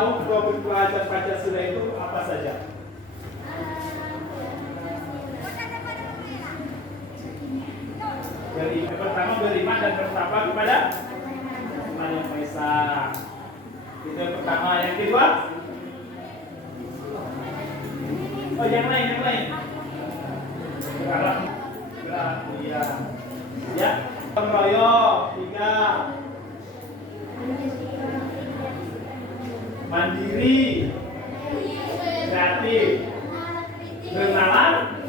tahu produk pelajar Pancasila itu apa saja? Pertama beriman dan bertakwa kepada Tuhan Yang Maha Esa. Itu yang pertama. Yang kedua? Oh, yang lain. Sekarang iya. Ya, royong. 3. Mandiri, kreatif, bernalar.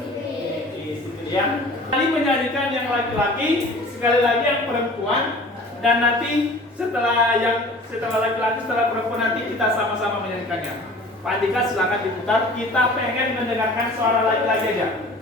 Itu ya. Tadi menyanyikan yang laki-laki, sekali lagi yang perempuan, dan nanti setelah laki-laki, setelah perempuan nanti kita sama-sama menyanyikannya. Pak Andika silakan diputar. Kita pengen mendengarkan suara laki-laki aja.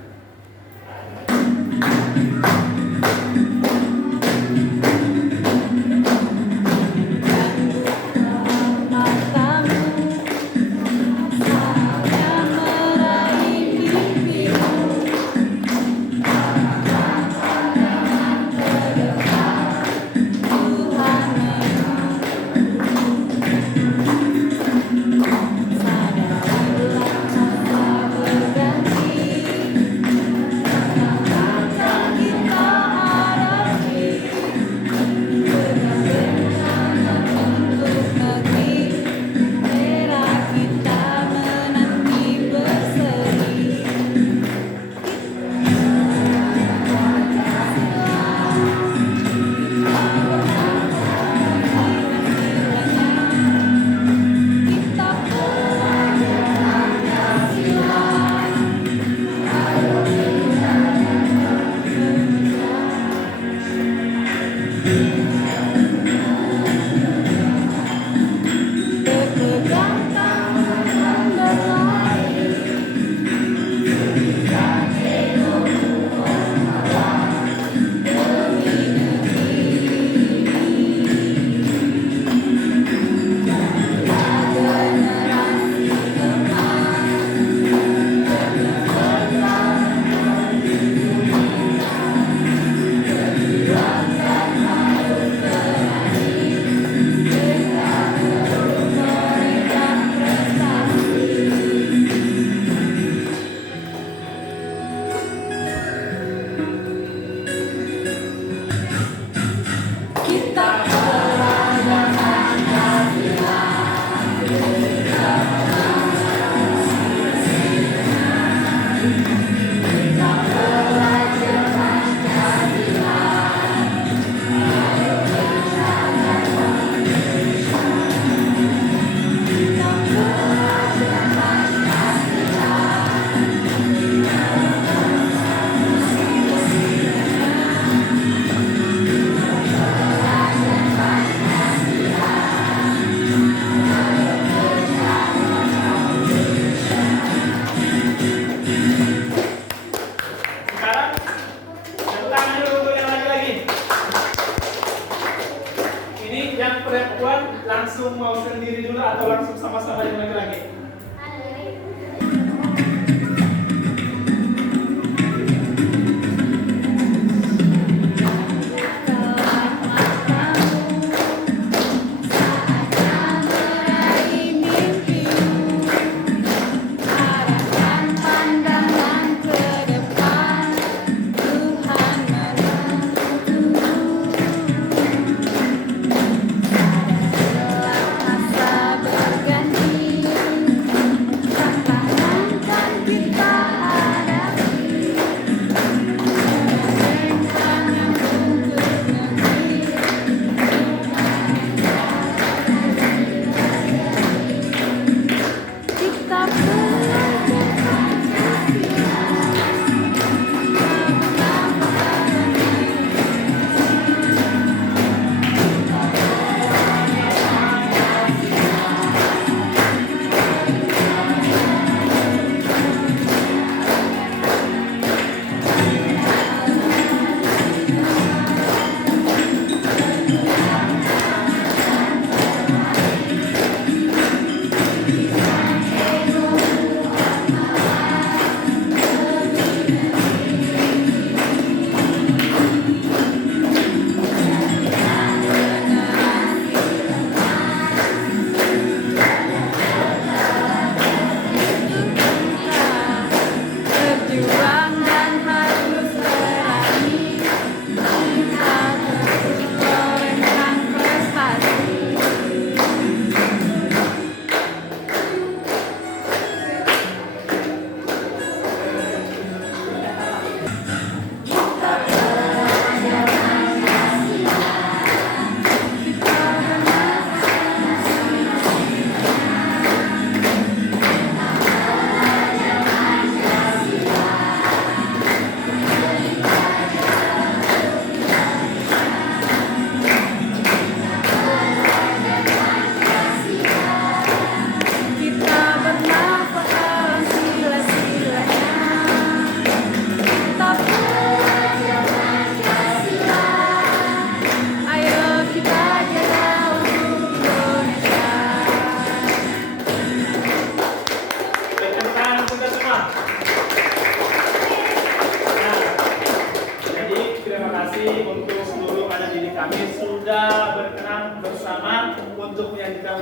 Langsung mau sendiri dulu atau langsung sama-sama yang laki-laki?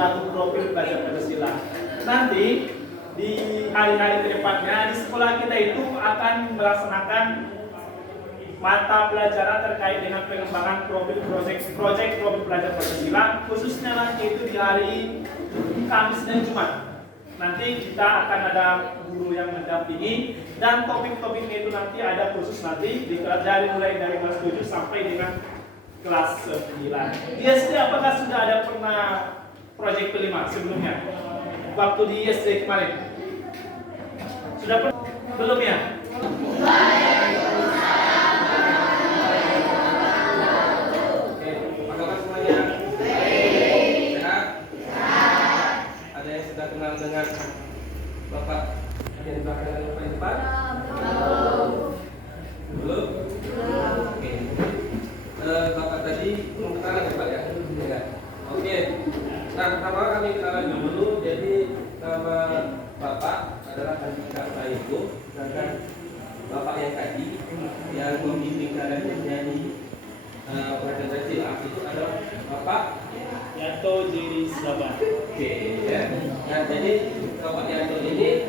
membangun profil pelajar Pancasila. Nanti di hari-hari kedepannya di sekolah kita itu akan melaksanakan mata pelajaran terkait dengan pengembangan profil proyek profil pelajar Pancasila, khususnya nanti itu di hari Kamis dan Jumat. Nanti kita akan ada guru yang mendampingi dan topik-topiknya itu nanti ada khusus nanti di kelas mulai dari kelas 7 sampai dengan kelas 9. Di SD apakah sudah ada pernah proyek kelima sebelumnya? Waktu di SD kemarin sudah pernah? Belum ya? Kenal dengan Bapak yang di belakang dan Bapak di depan? Belum? Oke. Bapak tadi belum kenalan ya Pak ya? Ya. Oke. Nah, pertama kami kenalan dulu. Jadi nama Bapak adalah Andika Saiko, sedangkan Bapak yang tadi yang membimbing kalian menjadi presentasi itu adalah Bapak Yanto Jiri Saban. Oke, ya. Nah, jadi Bapak Yanto ini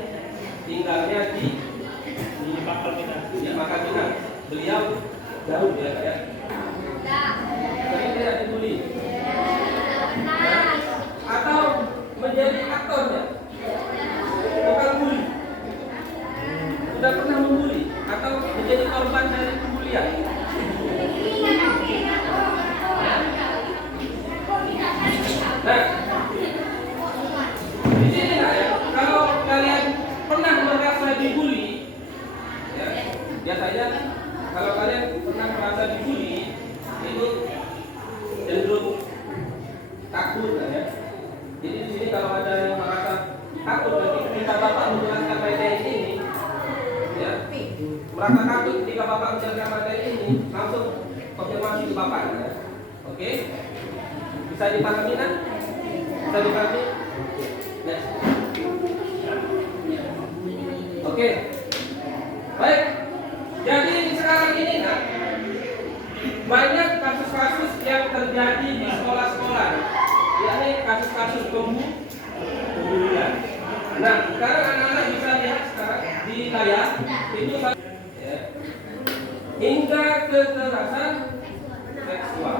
tinggalnya di Pangkal Pinang. di Pangkal Pinang. Beliau jauh ya, Pak ya. Sering tidak dibully. Nah, atau menjadi aktornya. Bukan bully. Sudah pernah membuli atau menjadi korban dari pembulian. Nah, di sini ya, kalau kalian pernah merasa dibully, ya, biasanya kalau kalian pernah merasa dibully itu cenderung takut ya. Jadi di sini kalau ada yang merasa takut ketika Bapak menjelaskan materi ini, ya, merasa takut ketika Bapak menjelaskan materi ini, langsung konfirmasi ke Bapak ya. Oke? Bisa dipahami kan? Bisa dipahami? Yes. Oke. Baik. Jadi sekarang ini kan banyak kasus-kasus yang terjadi di sekolah-sekolah, yakni kasus-kasus pembulian. Nah, sekarang anak-anak bisa lihat sekarang di layar itu ya, hingga kekerasan seksual.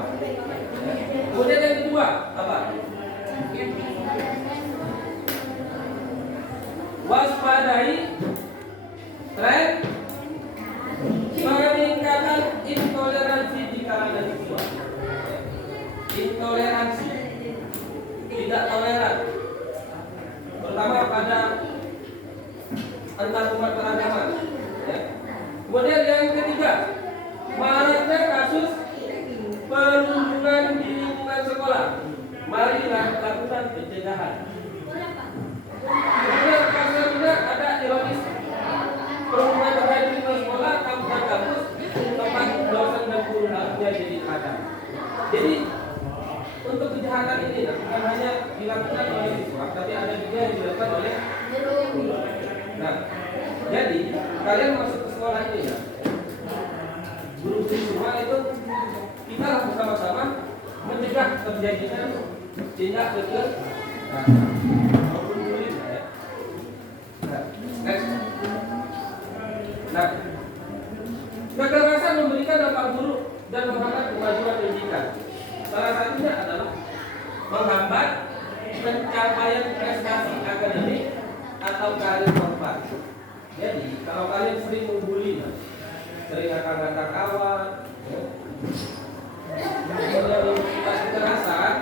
Kemudian yang kedua apa? Waspadai tren peningkatan intoleransi di kalangan siswa. Intoleransi, tidak toleran, terutama pada antar umat beragama. Ya. Kemudian yang ketiga, maraknya kasus perundungan di lingkungan sekolah. Mari lakukan pencegahan. Kemudian kasusnya ada ironis, perundungan terkait di lingkungan sekolah, kampus, tempat dosen dan guru harusnya jadi ada. Jadi untuk kejahatan ini bukan hanya dilakukan oleh siswa, tapi ada juga yang dilakukan oleh guru. Nah, jadi kalian masuk ke sekolah ini ya, guru-guru semua itu kita bersama-sama mencegah terjadinya tindak kekerasan maupun bullying ya. Nah, kekerasan memberikan dampak buruk dan menghambat kemajuan pendidikan. Salah satunya adalah menghambat pencapaian prestasi akademik atau karir korban. Jadi, kalau kalian sering membuli, sering ngata-ngata kawan, kekerasan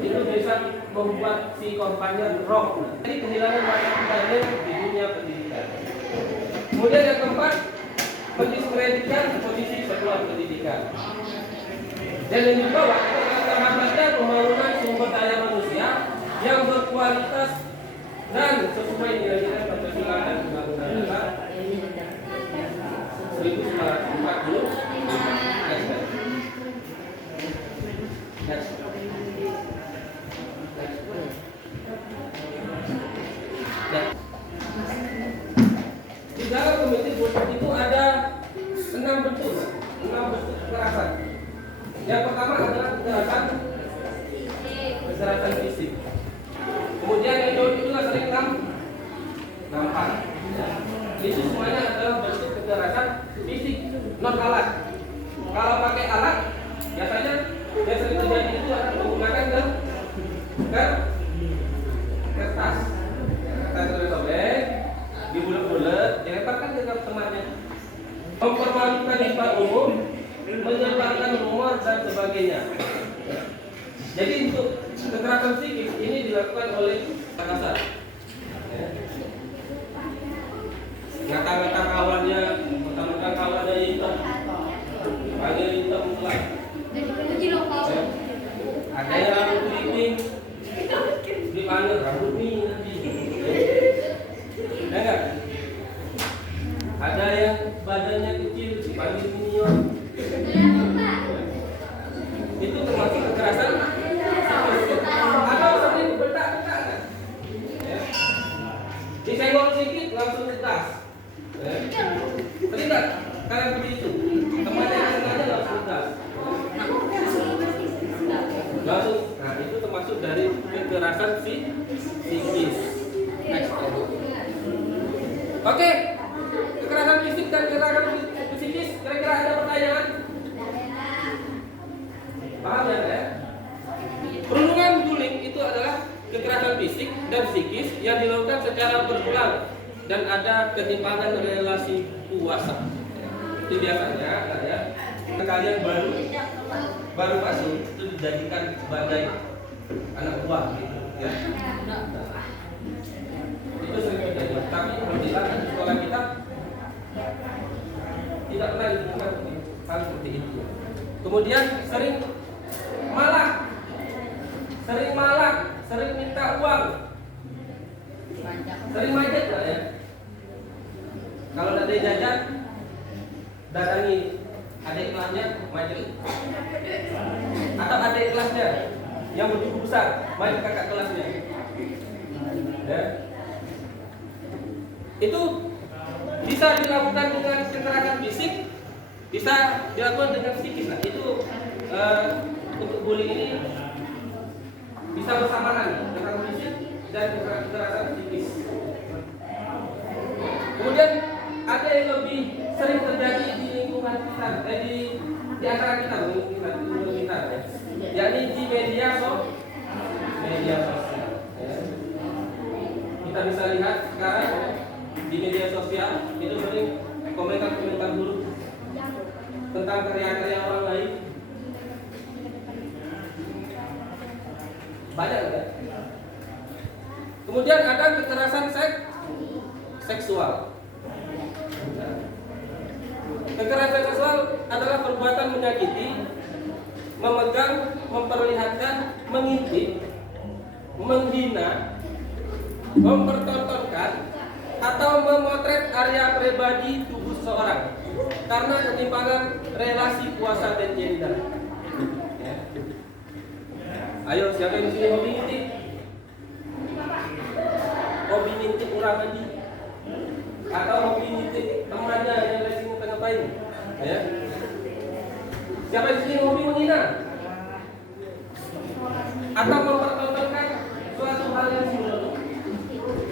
itu bisa membuat si korbannya drop. Jadi kehilangan masa depannya di dunia pendidikan. Kemudian yang keempat, mendiskreditkan posisi sekolah pendidikan. Dan yang dibawa terhambatnya pembangunan sumber daya manusia yang berkualitas dan sesuai dengan Pancasila dan Undang-Undang Dasar 1945. Di dalam komite itu ada 6 bentuk kekerasan. Yang pertama adalah kekerasan fisik. Kemudian yang juga sering nampak. Itu semuanya adalah bentuk kekerasan fisik non alat. Kalau pakai alat, biasanya yang sering terjadi itu adalah menggunakan kertas. Kertas sobek, dibulet-bulet, dilemparkan ke temannya. Mempermalukan di depan umum, menyebarkan rumor dan sebagainya. Jadi untuk kekerasan psikis ini dilakukan oleh kasar. Ngata-ngata kawannya, ngata-ngata kawannya hitam, panggil hitam mulai. Ada yang rambut keriting, di mana rambut ini nanti. Enggak? Ada yang badannya kecil, dipanggil minion. Itu termasuk kekerasan. Atau sering bedak-bedak kan? Disenggol sedikit langsung tegas. Sering nggak kalian seperti itu? Temannya yang sengaja langsung tegas. Langsung, nah itu termasuk dari kekerasan psikis. Next. Oke, kekerasan fisik dan kekerasan psikis. Kira-kira ada pertanyaan? Paham ya? Perundungan bullying itu adalah kekerasan fisik dan psikis yang dilakukan secara berulang dan ada ketimpangan relasi kuasa. Itu biasanya ya, kalian baru masuk itu dijadikan sebagai anak buah gitu ya. Itu sering terjadi. Tapi kebetulan di sekolah kita tidak pernah ditemukan hal seperti itu. Kemudian sering malak, sering minta uang, sering manjat lah ya. Kalau ada jajan, datangi adik kelasnya manjat, atau adik kelasnya yang begitu besar, main kakak kelasnya. Ya. Itu bisa dilakukan dengan kekerasan fisik, bisa dilakukan dengan psikis. Nah, itu untuk bullying ini bisa bersamaan kekerasan fisik dan kekerasan psikis. Kemudian ada yang lebih sering terjadi di lingkungan kita, di antara kita, ya, yakni di media sosial. Ya. Kita bisa lihat sekarang di media sosial itu sering komentar-komentar buruk tentang karya-karya orang lain. Banyak ya. Kemudian ada kekerasan seksual. Kekerasan seksual adalah perbuatan menyakiti, memegang, memperlihatkan, mengintip, menghina, mempertontonkan, atau memotret area pribadi tubuh seseorang karena ketimpangan relasi kuasa dan gender. Ya. Ayo, siapa yang disini hobi ngintip? Hobi ngintip orang mandi? Atau hobi ngintip temannya yang lagi ngapain? Ya. Siapa yang disini hobi menghina? Atau mempertontonkan suatu hal yang buruk?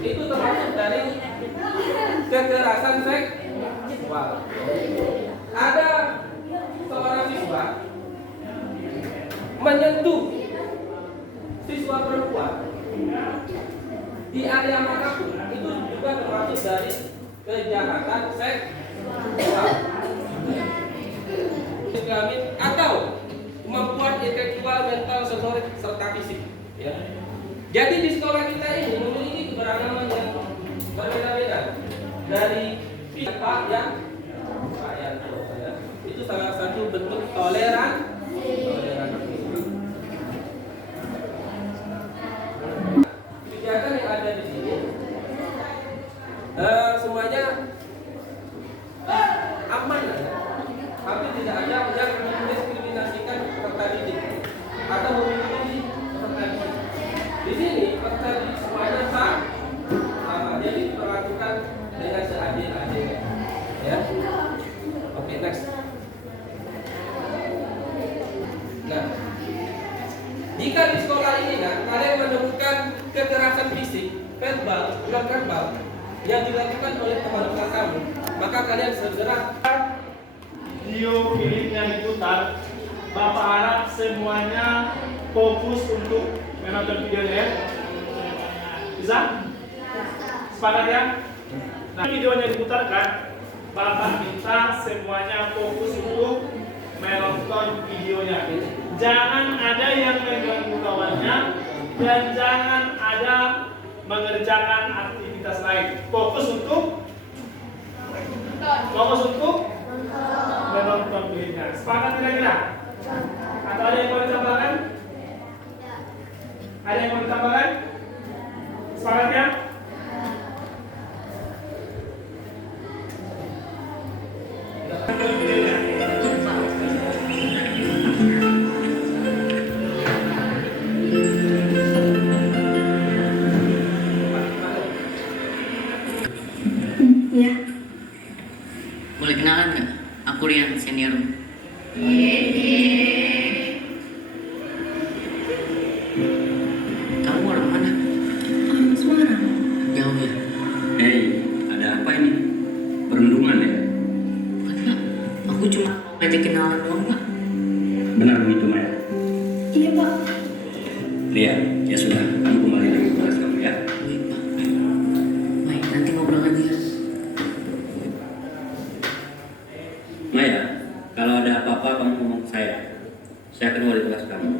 Itu termasuk dari kekerasan seksual. Ada seorang siswa menyentuh siswa perempuan di area manapun, itu juga termasuk dari kejahatan seksual. Atau kemampuan intelektual, mental, sensorik, serta fisik. Ya. Jadi di sekolah kita ini memiliki keberagaman yang berbeda-beda. Dari pihak yang ya. Itu salah satu bentuk toleransi. Kegiatan yang ada di sini semuanya aman ya. Tapi tidak ada yang mendiskriminasikan peserta didik atau memilih peserta didik. Di sini peserta didik semuanya sama, jadi diperlakukan dengan seadil-adilnya. Ya. Oke, next. Nah, jika di sekolah ini kan kalian ulang verbal yang dilakukan oleh teman-teman kamu, maka kalian segera video klipnya diputar. Bapak harap semuanya fokus untuk menonton videonya ya. Bisa? Sepakat ya? Nah, videonya diputarkan, Bapak minta semuanya fokus untuk menonton videonya. Jangan ada yang mengganggu kawannya dan jangan ada mengerjakan aktivitas lain. Fokus untuk menonton videonya. Sepakat kira-kira? Atau ada yang mau ditambahkan? Ada yang mau ditambahkan? Sepakat ya? Ya, Boleh kenalan nggak? Aku Rian, senior. Kamu orang mana? aku Semarang. Jauh ya? Hei, ada apa ini? Perundungan ya? Bukan Pak, aku cuma mau ngajak kenalan doang Pak. Benar begitu Maya? Iya Pak. Ria, ya sudah, kamu kembali lagi ke kelas kamu ya. Baik Pak. Baik, nanti ngobrol lagi ya. Maya, kalau ada apa-apa kamu ngomong ke saya. Saya akan wali kelas kamu.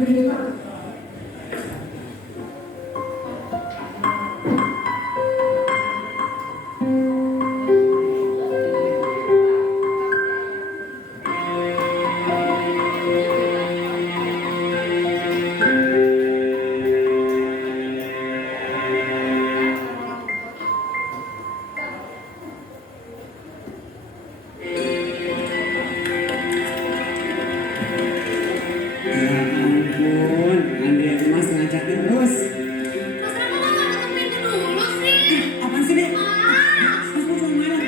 Iya Pak. Ya ampun, Andre Mas ngajak terus. Mas Rama kok nggak tutup pintu dulu sih? Apaan sih, Dek? Mas, Mas mau kemana?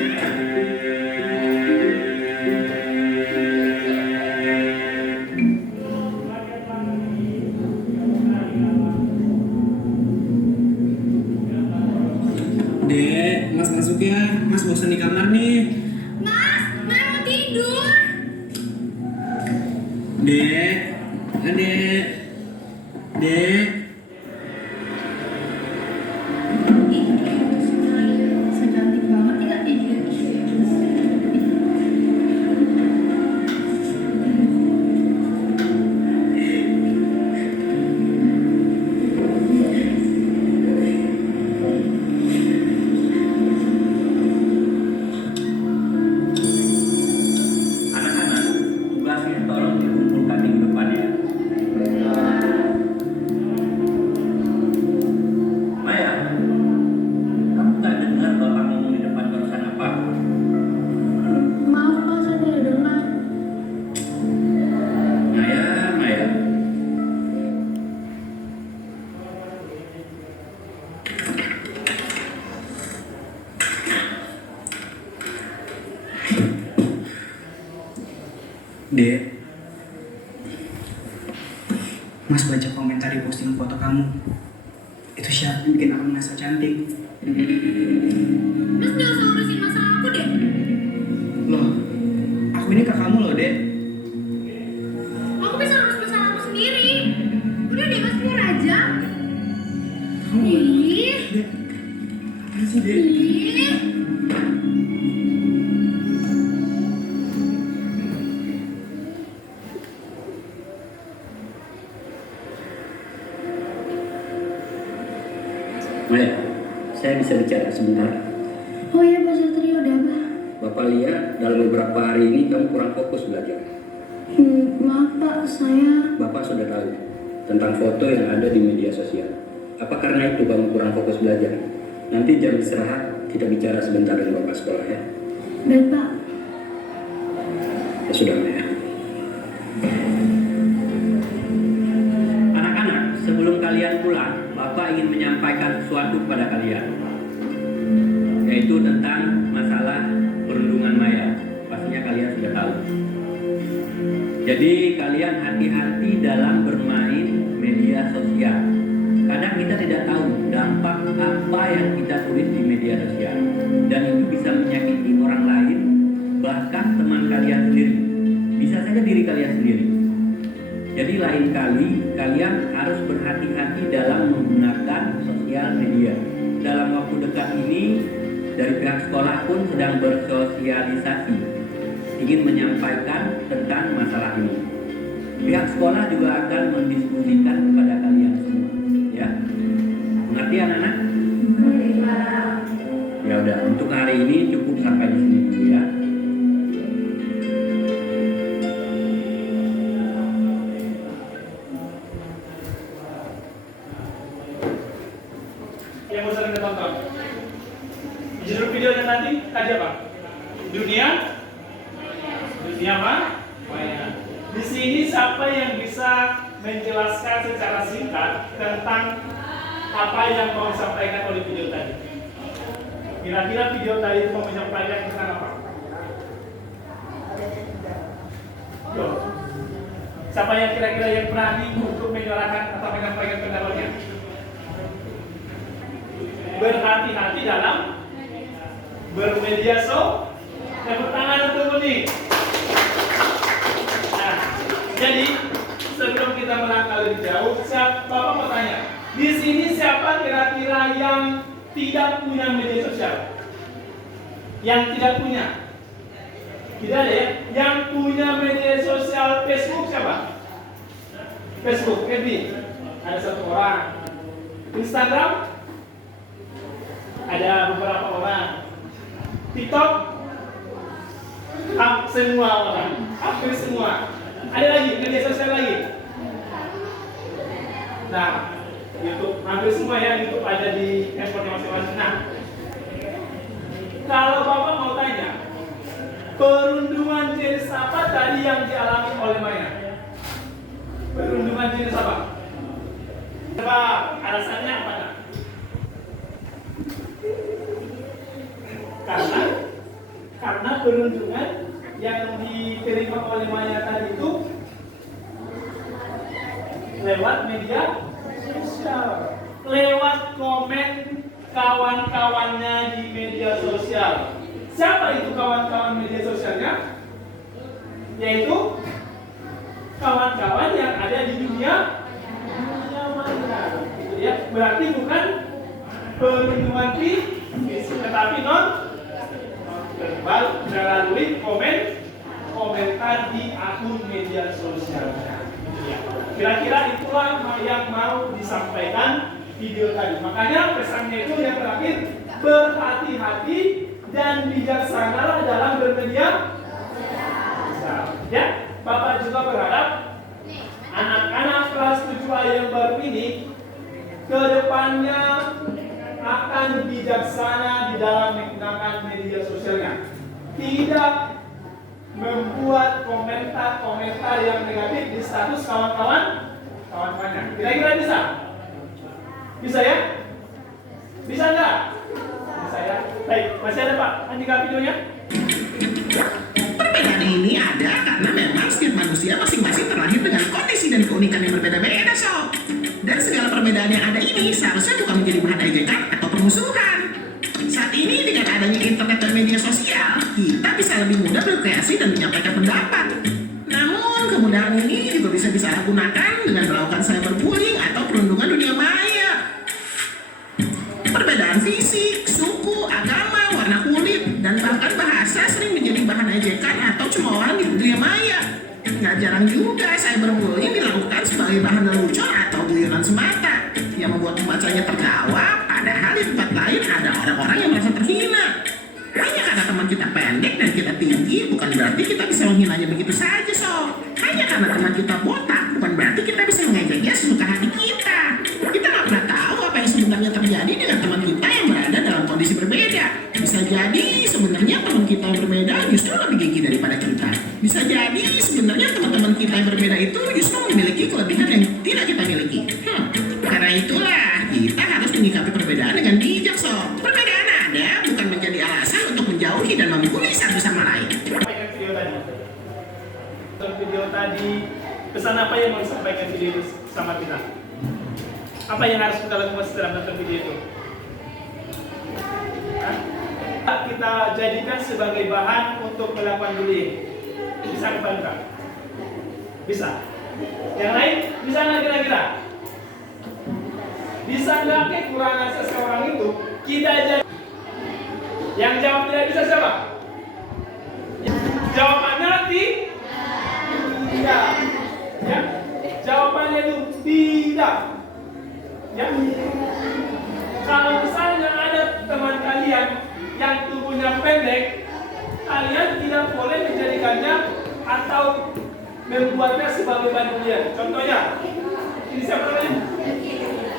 Dek, Mas masuk ya. Mas bosan di kamar nih. Mas, Maya mau tidur. Dek, Dek, Dek. Ih, secantik banget ya ini. Anak-anak, tugasnya tolong dikumpulkan di depan ya. Maya, kamu nggak dengar Bapak ngomong di depan barusan apa? Maaf Pak, saya tidak dengar. Maya, Maya. Dek, Mas baca komentar di posting foto kamu. Itu siapa yang bikin aku merasa cantik? Mas nggak usah ngurusin masalah aku deh. Loh, aku ini kakakmu loh, Dek. Aku bisa urus masalah aku sendiri. Udah deh Mas, biar aja. Kamu Ih, Dek, apaan sih, Dek? ih. Maya, saya bisa bicara sebentar. Oh iya Pak Satrio, udah apa? Bapak lihat dalam beberapa hari ini kamu kurang fokus belajar. Maaf Pak, saya Bapak sudah tahu tentang foto yang ada di media sosial. Apa karena itu kamu kurang fokus belajar? Nanti jam istirahat kita bicara sebentar dengan Bapak sekolah ya. baik Pak. Ya sudah Maya. Anak-anak, sebelum kalian pulang, Bapak ingin menyampaikan sesuatu kepada kalian, yaitu tentang masalah perundungan Maya. Pastinya kalian sudah tahu. Jadi kalian hati-hati dalam bermain media sosial. Kadang kita tidak tahu dampak dampak apa yang kita tulis di media sosial, dan itu bisa menyakiti orang lain, bahkan teman kalian sendiri, bisa saja diri kalian sendiri. Jadi lain kali kalian harus berhati-hati dalam menggunakan sosial media. Dalam waktu dekat ini, dari pihak sekolah pun sedang bersosialisasi, ingin menyampaikan tentang masalah ini. Pihak sekolah juga akan mendiskusikan kepada kalian semua, ya. Mengerti anak-anak? Ya udah, untuk hari ini cukup sampai di sini dulu ya. Yang mau sering tonton. Judul videonya nanti tadi apa? Dunia maya. Di sini siapa yang bisa menjelaskan secara singkat tentang apa yang mau disampaikan oleh video tadi? Kira-kira video tadi itu mau menyampaikan tentang apa? Yo. Siapa yang kira-kira yang berani untuk menyuarakan atau menyampaikan pendapatnya? Berhati-hati dalam bermedia sosial. Tepuk tangan untuk nih. Nah, jadi sebelum kita melangkah lebih jauh, Bapak mau tanya, di sini siapa kira-kira yang tidak punya media sosial? Yang tidak punya? Tidak ada ya? Yang punya media sosial Facebook siapa? Facebook, Kevin. Ada satu orang. Instagram? Ada beberapa orang. TikTok? Semua orang. Hampir semua. Ada lagi media sosial lagi. Nah, YouTube hampir semua ya, YouTube ada di handphone masing-masing. Nah, kalau Bapak mau tanya, perundungan jenis apa tadi yang dialami oleh Maya? Perundungan jenis apa? Coba alasannya apa? Karena perundungan yang diterima oleh Maya tadi itu lewat media sosial, lewat komen kawan-kawannya di media sosial. Siapa itu kawan-kawan media sosialnya? Yaitu kawan-kawan yang ada di dunia maya. Gitu ya. Berarti bukan perundungan fisik, tetapi non verbal melalui komentar di akun media sosialnya. Kira-kira itulah yang mau disampaikan video tadi. Makanya pesannya itu yang terakhir, berhati-hati dan bijaksanalah dalam bermedia sosial. Ya, Bapak juga berharap anak-anak kelas 7A yang baru ini ke depannya akan bijaksana di dalam menggunakan media sosialnya. Tidak membuat komentar-komentar yang negatif di status kawan-kawannya. Kira-kira bisa? Bisa ya? Bisa nggak? Bisa ya? Baik, masih ada Pak Andika videonya? Perbedaan ini ada karena memang setiap manusia masing-masing terlahir dengan kondisi dan keunikan yang berbeda-beda, Sob. Dan segala perbedaan yang ada ini seharusnya bukan menjadi bahan ejekan atau permusuhan. Saat ini dengan adanya internet dan media sosial, kita bisa lebih mudah berkreasi dan menyampaikan pendapat. Namun kemudahan ini juga bisa disalahgunakan dengan melakukan cyberbullying atau perundungan dunia maya. Perbedaan fisik, suku, agama, warna kulit, dan bahkan bahasa sering menjadi bahan ejekan atau cemoohan di dunia maya. Nggak jarang juga cyberbullying dilakukan sebagai bahan lelucon atau guyonan semata yang membuat pembacanya tertawa, padahal di tempat lain ada orang-orang yang merasa terhina. Hanya karena teman kita pendek dan kita tinggi, bukan berarti kita bisa menghinanya begitu saja, Sob. Hanya karena teman kita botak, bukan berarti kita bisa mengejeknya sesuka hati kita. Kita nggak pernah tahu apa yang sebenarnya terjadi dengan teman kita yang berada dalam kondisi berbeda. Bisa jadi sebenarnya teman kita yang berbeda justru lebih gigih daripada kita. Bisa jadi sebenarnya teman-teman kita yang berbeda itu justru memiliki kelebihan yang tidak kita miliki. Karena itulah kita harus menyikapi perbedaan dengan bijak, Sob. Perbedaan ada bukan menjadi alasan untuk menjauhi dan membuli satu sama lain. Sampaikan video tadi. Untuk video tadi, pesan apa yang mau disampaikan video itu sama kita? Apa yang harus kita lakukan setelah menonton video itu? Hah? Kita jadikan sebagai bahan untuk melakukan bullying. Bisa kita bukan? Bisa. Yang lain bisa nggak kira-kira? Bisa nggak kekurangan seseorang itu kita jadi? Yang jawab tidak bisa siapa? Jawabannya tidak. Ya, jawabannya itu tidak. Ya. Kalau misalnya ada teman kalian yang tubuhnya pendek, kalian tidak boleh menjadikannya atau membuatnya sebagai bahan bulian. Contohnya, ini siapa namanya?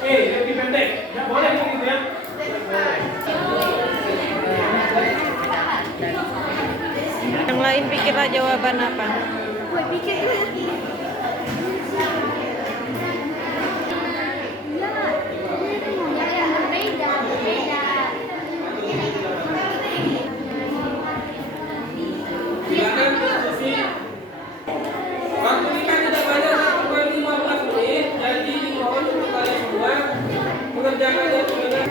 Lebih pendek. Ya boleh gitu ya. Yang lain pikirlah jawaban apa? Gue pikir Silakan diskusi. Waktu kita tidak banyak 1,15 menit, jadi dimohon untuk kalian semua mengerjakannya dengan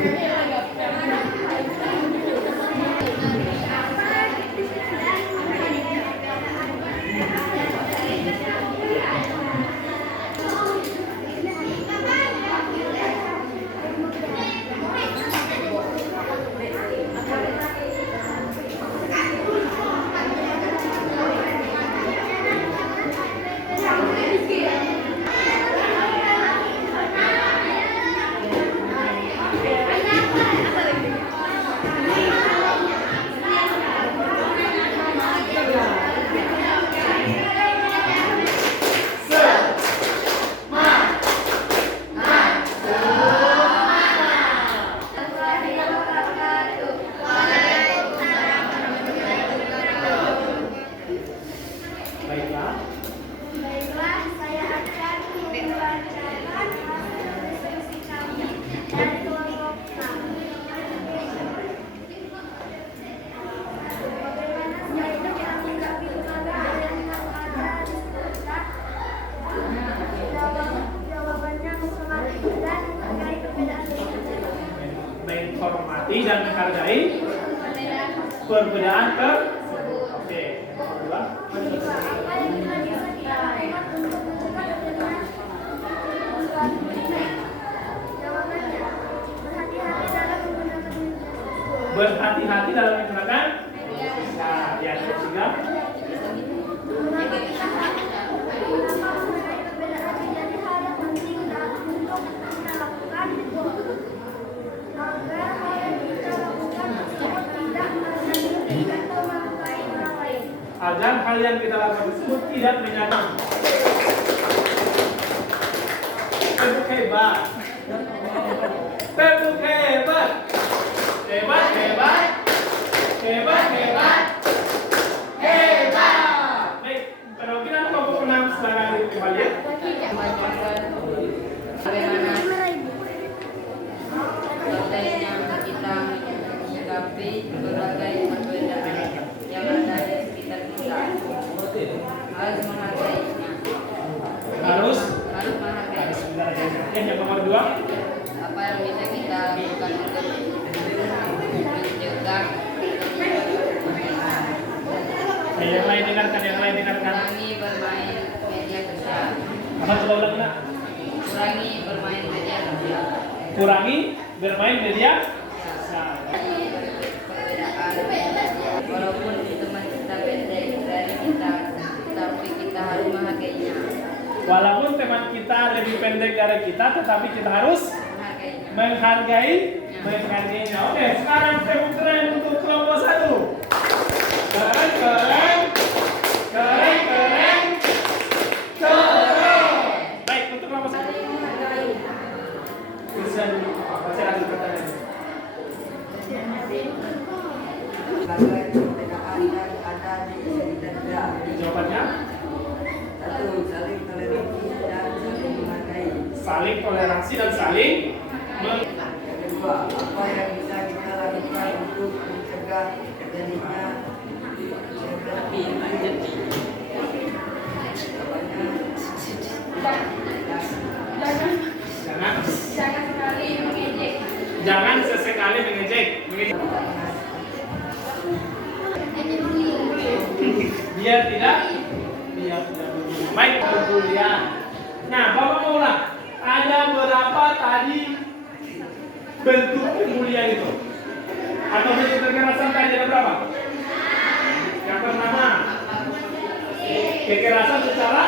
Baiklah, saya akan membacakan hasil diskusi kami dari kelompok 6. Bagaimana sebaiknya menyikapi permasalahan yang ada di sekitar? Jawabannya menghormati dan menghargai perbedaan Menghormati dan menghargai perbedaan tersebut. Oke. Kedua. Apa yang kita bisa kita lakukan untuk mencegah terjadinya suatu konflik? Jawabannya, berhati-hati dalam menggunakan media. Berhati-hati dalam menggunakan. Nah, yang ketiga. Mengapa kita harus menghargai perbedaan menjadi hal yang penting untuk kita lakukan? Agar hal yang kita lakukan tersebut tidak menyakiti atau melukai orang lain. Agar hal yang kita lakukan tersebut tidak menyakitkan. Tepuk hebat. Tepuk hebat. Hebat, hebat. Hebat, hebat. Hebat. Baik, perwakilan kelompok 6 silakan kembali. Bagaimana pentingnya kita menyikapi berbagai perbedaan yang ada di sekitar kita. Harus menghargainya. Harus menghargainya. yang nomor 2. Apa yang bisa kita lakukan untuk mencegah Yang lain dengarkan, yang lain dengarkan. kurangi bermain media sosial. Apa coba ulang nak? Kurangi bermain media sosial. Kurangi bermain media. Perbedaan. Walaupun teman kita beda dari kita, tapi kita harus menghargainya. Walaupun teman kita lebih pendek dari kita, tetapi kita harus menghargainya. Oke, sekarang tepuk keren untuk kelompok 1. Keren, keren, keren, keren, keren. Baik, untuk kelompok 1. Bisa dulu. Saya lanjut pertanyaan. Jawabannya? Saling toleransi dan saling Kedua, apa yang bisa kita lakukan untuk mencegah terjadinya seperti menjadi jangan Jangan sesekali mengejek. Biar tidak baik berkuliah. Nah, Bapak mau ulang. Ada berapa tadi bentuk pembulian itu? Atau bentuk kekerasan tadi ada berapa? Yang pertama, kekerasan secara